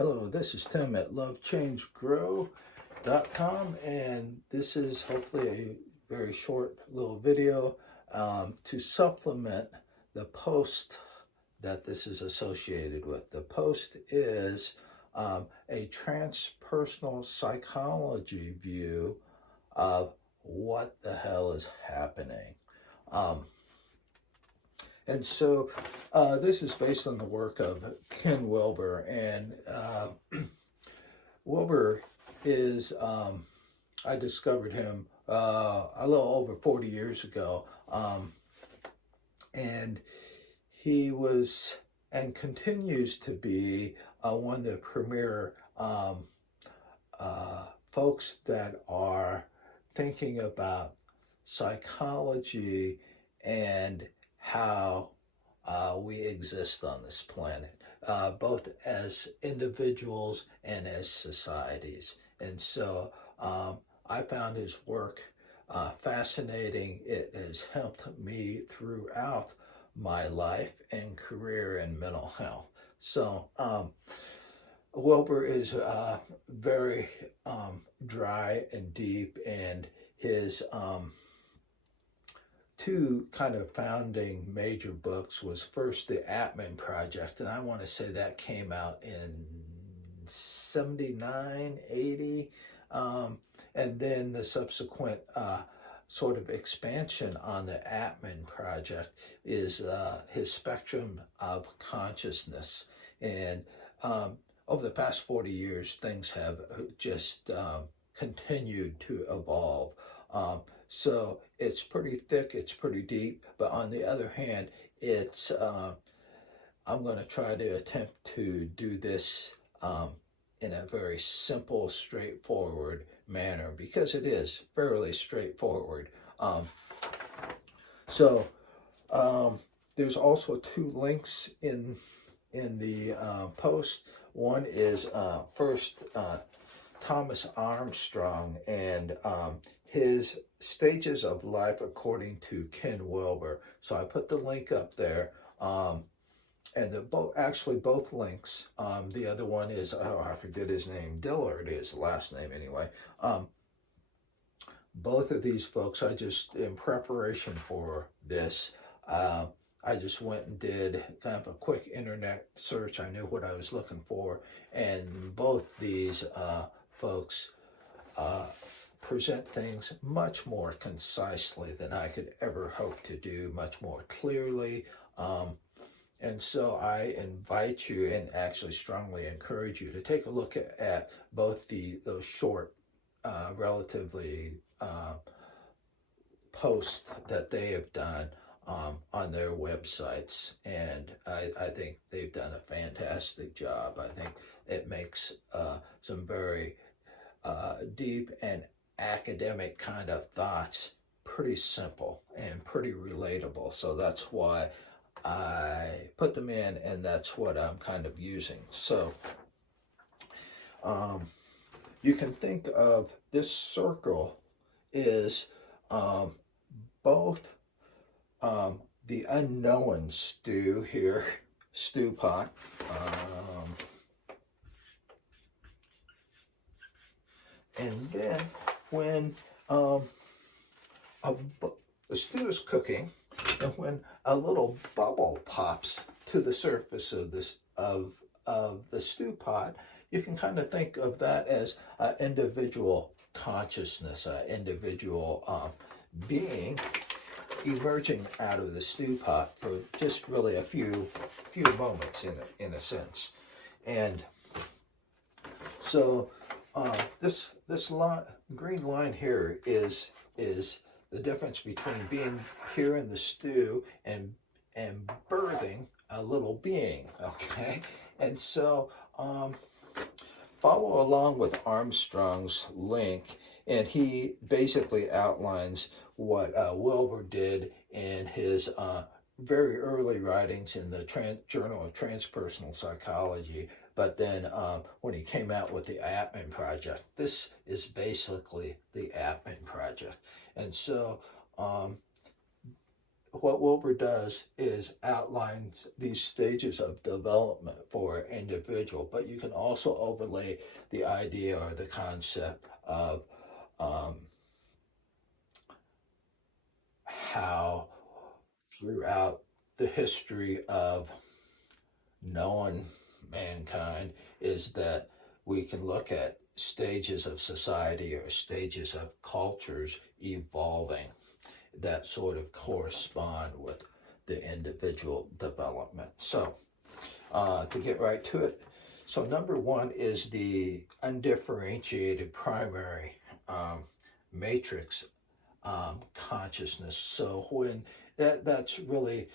Hello, this is Tim at lovechangegrow.com, and this is hopefully a very short little video to supplement the post that this is associated with. The post is a transpersonal psychology view of what the hell is happening. And so this is based on the work of Ken Wilber. And Wilber is, I discovered him a little over 40 years ago. And he was and continues to be one of the premier folks that are thinking about psychology and how we exist on this planet, both as individuals and as societies. And so I found his work fascinating. It has helped me throughout my life and career in mental health. So Wilber is very dry and deep, and his two kind of founding major books was first the Atman Project, and I want to say that came out in 79, 80, and then the subsequent sort of expansion on the Atman Project is his spectrum of consciousness. And over the past 40 years, things have just continued to evolve. So it's pretty thick, it's pretty deep, but on the other hand, it's, I'm going to try to attempt to do this in a very simple, straightforward manner, because it is fairly straightforward. There's also two links in the post. One is first Thomas Armstrong and his Stages of Life According to Ken Wilber. So I put the link up there, and both links. The other one is, I forget his name, Dillard is the last name anyway. Both of these folks, I just, in preparation for this, I just went and did kind of a quick internet search. I knew what I was looking for, and both these folks present things much more concisely than I could ever hope to do, much more clearly. And so I invite you, and actually strongly encourage you, to take a look at both those short, relatively posts that they have done on their websites. And I think they've done a fantastic job. I think it makes some very deep and academic kind of thoughts pretty simple and pretty relatable. So that's why I put them in, and that's what I'm kind of using. So you can think of this circle is both the unknown stew here, stew pot, and then when the stew is cooking, and when a little bubble pops to the surface of this of the stew pot, you can kind of think of that as an individual consciousness, an individual being emerging out of the stew pot for just really a few moments in a sense. And so this green line here is the difference between being here in the stew and birthing a little being. Okay, and so follow along with Armstrong's link, and he basically outlines what Wilber did in his very early writings in the Journal of Transpersonal Psychology. But then when he came out with the Atman Project, this is basically the Atman Project. And so what Wilber does is outlines these stages of development for an individual, but you can also overlay the idea or the concept of how throughout the history of knowing mankind is that we can look at stages of society or stages of cultures evolving that sort of correspond with the individual development. So, to get right to it, so number one is the undifferentiated primary matrix consciousness. So when that's really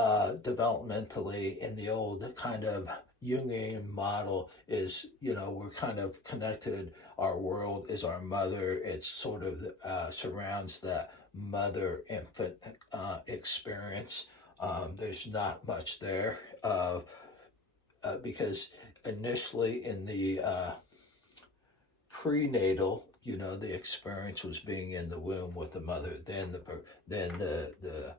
developmentally in the old kind of Jungian model is, we're kind of connected. Our world is our mother. It sort of surrounds that mother-infant experience. There's not much there because initially in the prenatal, the experience was being in the womb with the mother. Then the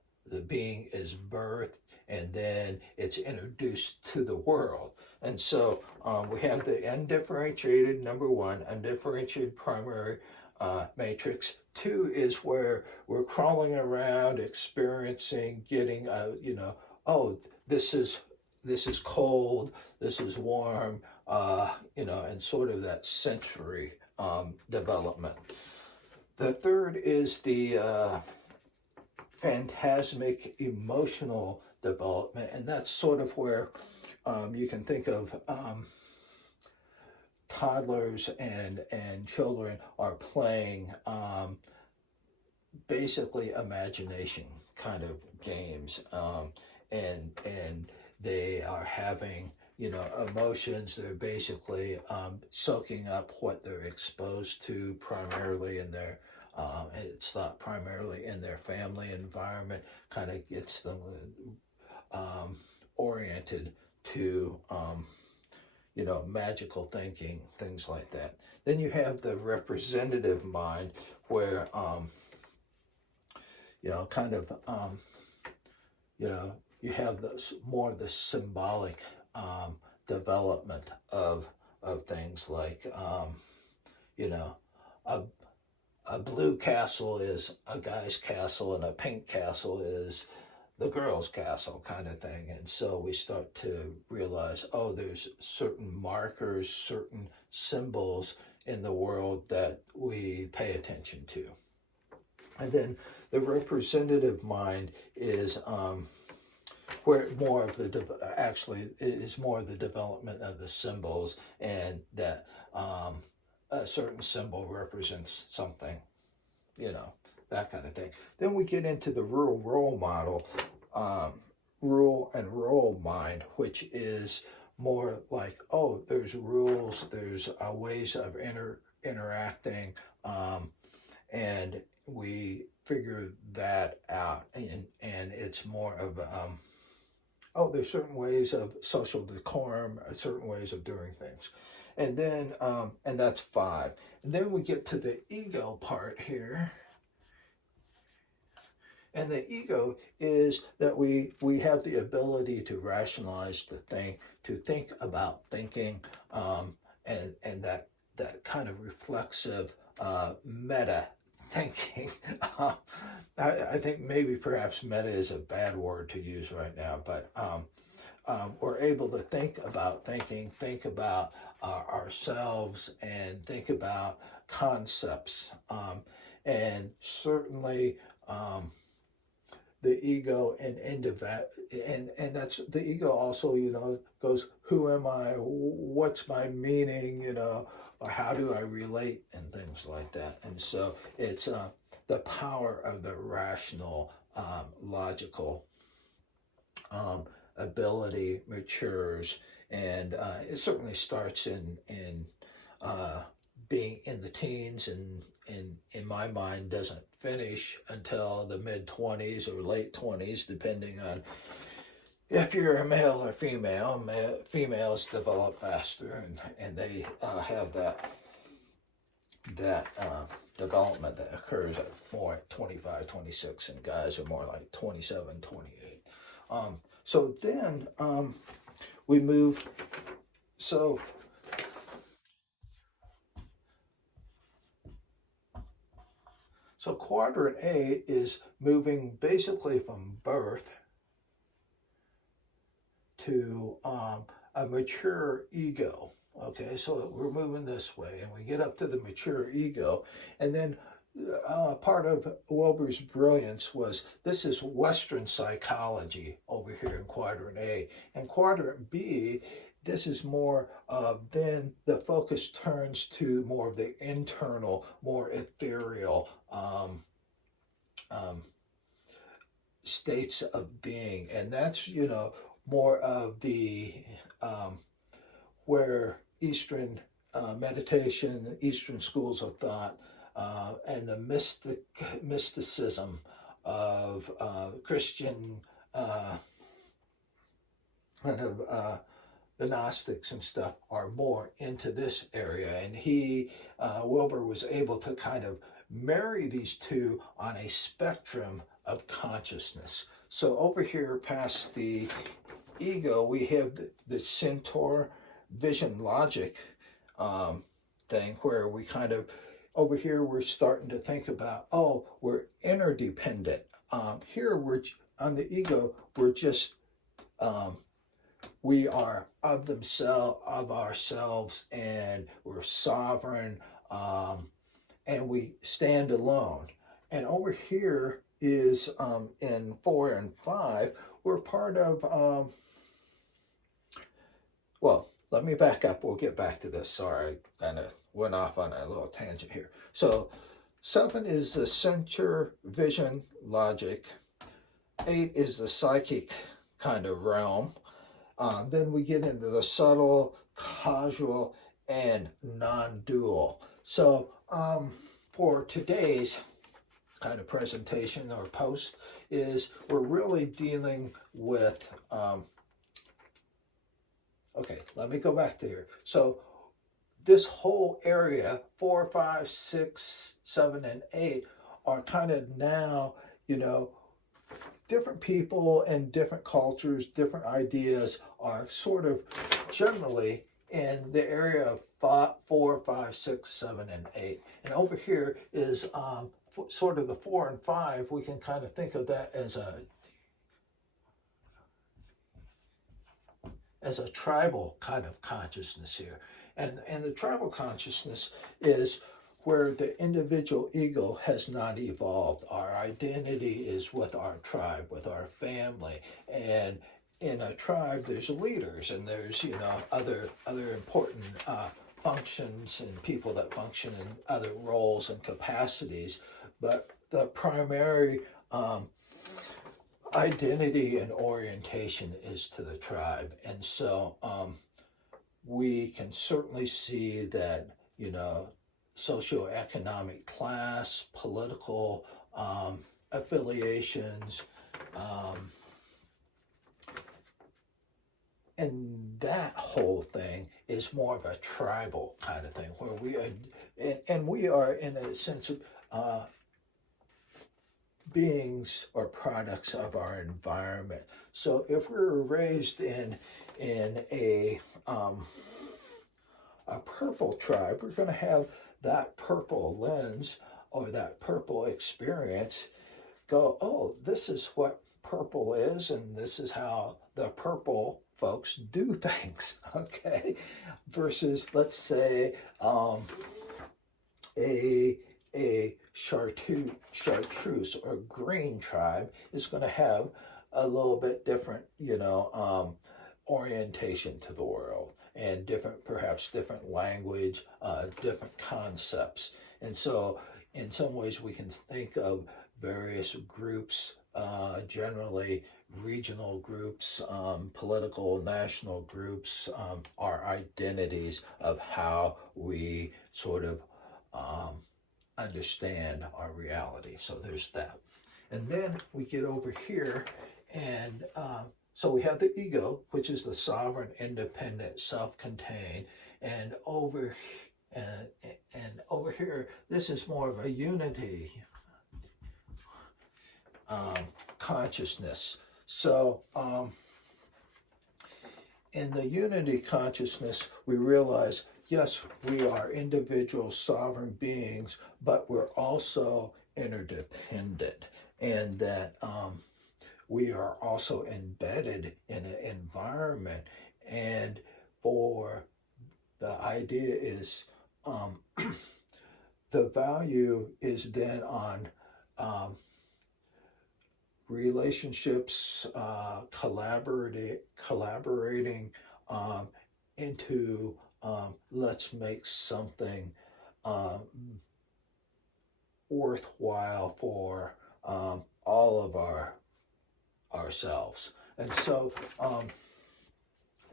being is birthed, and then it's introduced to the world. And so we have the undifferentiated, number one, undifferentiated primary matrix. Two is where we're crawling around, experiencing, getting, oh, this is cold, this is warm, and sort of that sensory development. The third is the phantasmic emotional development, and that's sort of where you can think of toddlers and children are playing basically imagination kind of games, and they are having emotions. They're basically soaking up what they're exposed to primarily in their it's thought primarily in their family environment, kind of gets them oriented to magical thinking, things like that. Then you have the representative mind where you have more of the symbolic development of things like a blue castle is a guy's castle and a pink castle is the girl's castle kind of thing. And so we start to realize, oh, there's certain markers, certain symbols in the world that we pay attention to. And then the representative mind is where more of the actually is more of the development of the symbols, and that a certain symbol represents something, that kind of thing. Then we get into the rural role model, rule and role mind, which is more like, oh, there's rules, there's ways of interacting, and we figure that out, and it's more of there's certain ways of social decorum, certain ways of doing things. And then, and that's 5. And then we get to the ego part here. And the ego is that we have the ability to rationalize the thing, to think about thinking, and that kind of reflexive meta thinking. I think maybe perhaps meta is a bad word to use right now, but we're able to think about thinking, think about ourselves, and think about concepts. And certainly the ego and that's the ego also, goes, who am I? What's my meaning? Or how do I relate, and things like that. And so it's the power of the rational, logical ability matures, and it certainly starts in being in the teens, and in my mind doesn't finish until the mid-20s or late 20s, depending on if you're a male or female. Females develop faster, and they have that that development that occurs at more at 25, 26, and guys are more like 27, 28. So then we move, so quadrant A is moving basically from birth to a mature ego. Okay, so we're moving this way, and we get up to the mature ego, and then part of Wilber's brilliance was this is Western psychology over here in quadrant A, and quadrant B. This is more then the focus turns to more of the internal, more ethereal states of being, and that's more of the where Eastern meditation, Eastern schools of thought, and the mysticism of Christian kind of the Gnostics and stuff are more into this area. And Wilber was able to kind of marry these two on a spectrum of consciousness. So over here past the ego, we have the centaur vision logic thing, where we kind of, over here we're starting to think about, we're interdependent. Here we're on the ego, we're just we are of ourselves, and we're sovereign, and we stand alone. And over here is in 4 and 5, we're part of well, let me back up. We'll get back to this. Sorry, I kind of went off on a little tangent here. So 7 is the center vision logic. 8 is the psychic kind of realm. Then we get into the subtle, causal, and non-dual. So for today's kind of presentation or post is we're really dealing with okay, let me go back to here. So this whole area, 4, 5, 6, 7, and 8 are kind of now, different people and different cultures, different ideas are sort of generally in the area of 4, 5, 6, 7, and 8. And over here is sort of the 4 and 5. We can kind of think of that as a tribal kind of consciousness here. And the tribal consciousness is where the individual ego has not evolved. Our identity is with our tribe, with our family. And in a tribe, there's leaders, and there's, other important functions and people that function in other roles and capacities. But the primary identity and orientation is to the tribe. And so we can certainly see that, socioeconomic class, political affiliations, and that whole thing is more of a tribal kind of thing, where we are in a sense of beings or products of our environment. So if we were raised in a purple tribe, we're going to have that purple lens or that purple experience go, this is what purple is, and this is how the purple folks do things, okay? Versus, let's say, a chartreuse or green tribe is going to have a little bit different, orientation to the world, and perhaps different language, different concepts. And so in some ways we can think of various groups, generally regional groups, political, national groups, our identities of how we sort of understand our reality. So there's that. And then we get over here, and so we have the ego, which is the sovereign, independent, self-contained, and and over here, this is more of a unity consciousness. So in the unity consciousness, we realize, yes, we are individual sovereign beings, but we're also interdependent, and that we are also embedded in an environment. And for the idea is the value is then on relationships, collaborating into let's make something worthwhile for all of ourselves. And so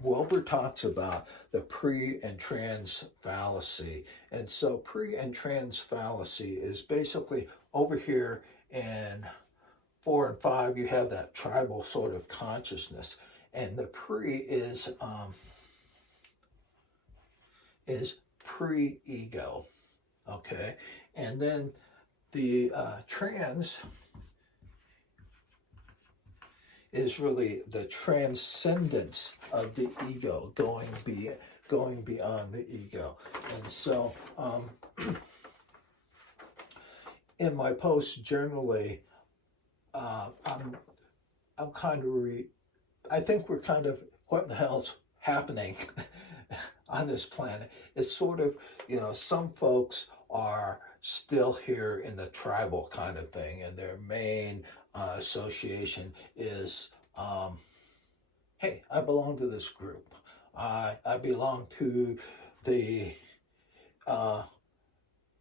Wilber talks about the pre and trans fallacy. And so pre and trans fallacy is basically over here in 4 and 5, you have that tribal sort of consciousness. And the pre is pre-ego, okay? And then the trans is really the transcendence of the ego, going beyond the ego. And so in my posts generally, I'm kind of I think we're kind of, what the hell's happening on this planet? It's sort of, some folks are still here in the tribal kind of thing, and their main association is, hey, I belong to this group. I belong to the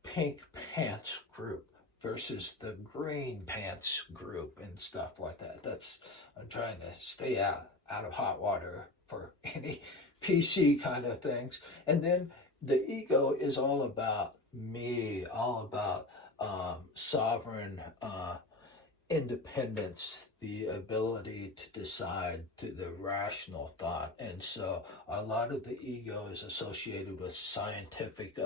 pink pants group versus the green pants group and stuff like that. I'm trying to stay out of hot water for any PC kind of things. And then the ego is all about me, all about sovereign independence, the ability to decide, to the rational thought. And so a lot of the ego is associated with scientific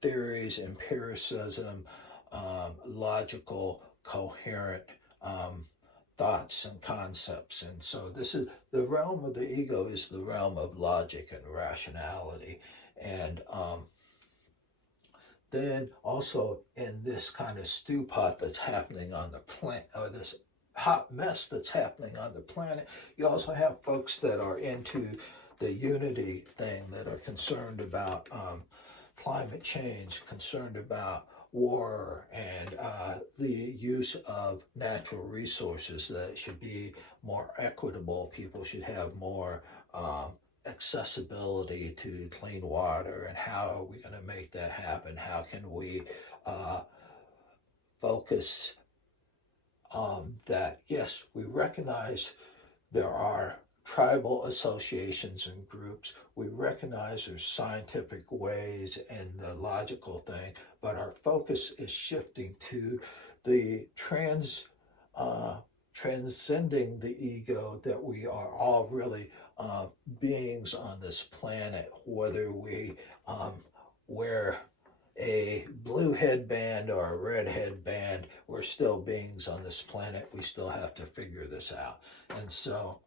theories, empiricism, logical, coherent thoughts and concepts. And so this is the realm of the ego, is the realm of logic and rationality. And then also in this kind of stew pot that's happening on the planet, or this hot mess that's happening on the planet, you also have folks that are into the unity thing, that are concerned about climate change, concerned about war, and the use of natural resources, that it should be more equitable. People should have more accessibility to clean water, and how are we going to make that happen? How can we focus that, yes, we recognize there are tribal associations and groups. We recognize there's scientific ways and the logical thing, but our focus is shifting to the transcending the ego, that we are all really beings on this planet, whether we wear a blue headband or a red headband, we're still beings on this planet. We still have to figure this out. And so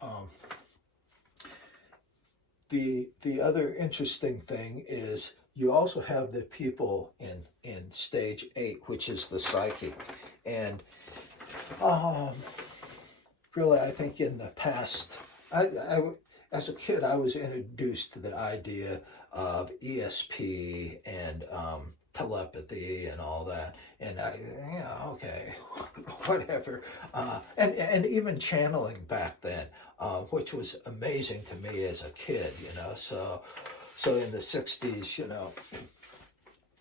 the other interesting thing is you also have the people in stage 8, which is the psychic. And really, I think in the past, I as a kid, I was introduced to the idea of ESP and telepathy and all that, and okay, whatever, and even channeling back then, which was amazing to me as a kid, So in the 60s,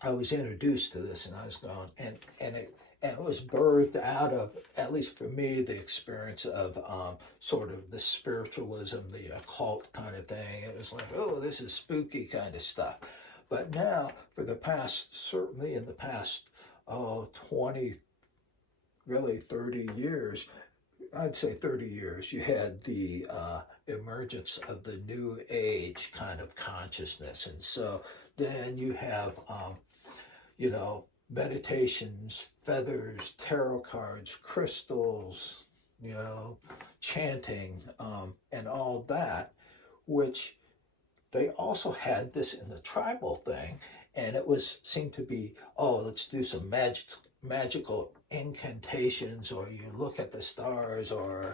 I was introduced to this, and I was going, and it was birthed out of, at least for me, the experience of sort of the spiritualism, the occult kind of thing. It was like, oh, this is spooky kind of stuff. But now, for the past, certainly in the past 20, really 30 years, I'd say 30 years, you had the emergence of the new age kind of consciousness. And so then you have, meditations, feathers, tarot cards, crystals, chanting, and all that, which they also had this in the tribal thing, and it seemed to be, let's do some magical incantations, or you look at the stars, or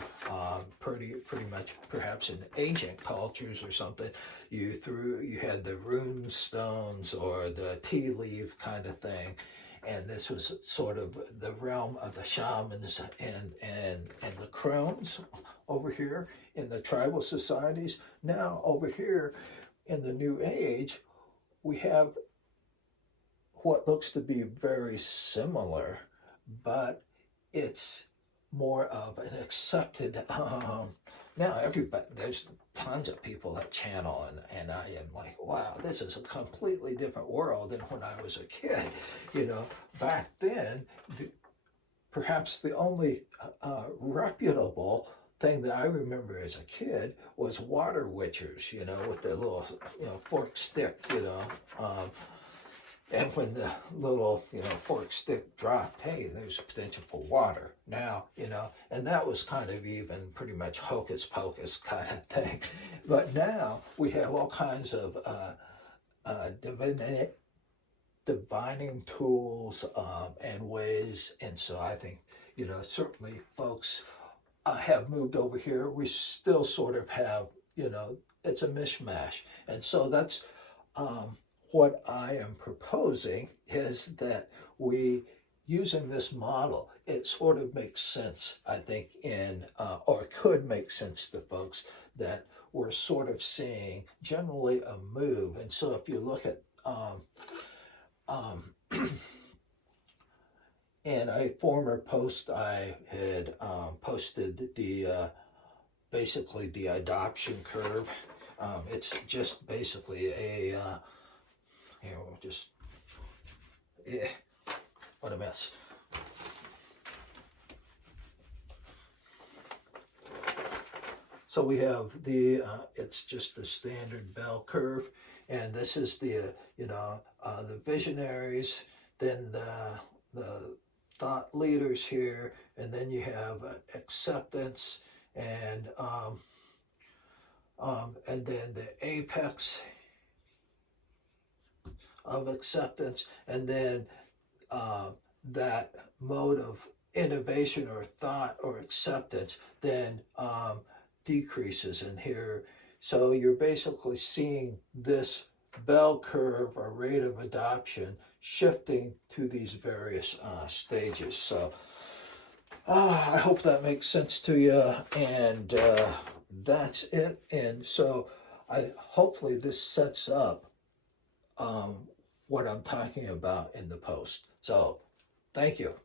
pretty much perhaps in ancient cultures or something, you had the rune stones or the tea leaf kind of thing. And this was sort of the realm of the shamans and the crones over here in the tribal societies. Now over here in the New Age, we have what looks to be very similar, but it's more of an accepted. Now everybody, there's tons of people that channel, and I am like, wow, this is a completely different world than when I was a kid. Back then, perhaps the only reputable thing that I remember as a kid was water witchers, with their little, forked stick, and when the little, fork stick dropped, hey, there's a potential for water. Now, and that was kind of even pretty much hocus pocus kind of thing. But now we have all kinds of divining tools and ways. And so I think, certainly folks have moved over here. We still sort of have, it's a mishmash. And so that's what I am proposing, is that we, using this model, it sort of makes sense, I think, or could make sense to folks, that we're sort of seeing generally a move. And so if you look at in a former post, I had posted basically the adoption curve. It's just basically what a mess. So we have it's just the standard bell curve, and this is the visionaries, then the thought leaders here, and then you have acceptance, and then the apex of acceptance, and then that mode of innovation or thought or acceptance then decreases in here. So you're basically seeing this bell curve or rate of adoption shifting to these various stages. So I hope that makes sense to you, and that's it. And so hopefully this sets up what I'm talking about in the post. So thank you.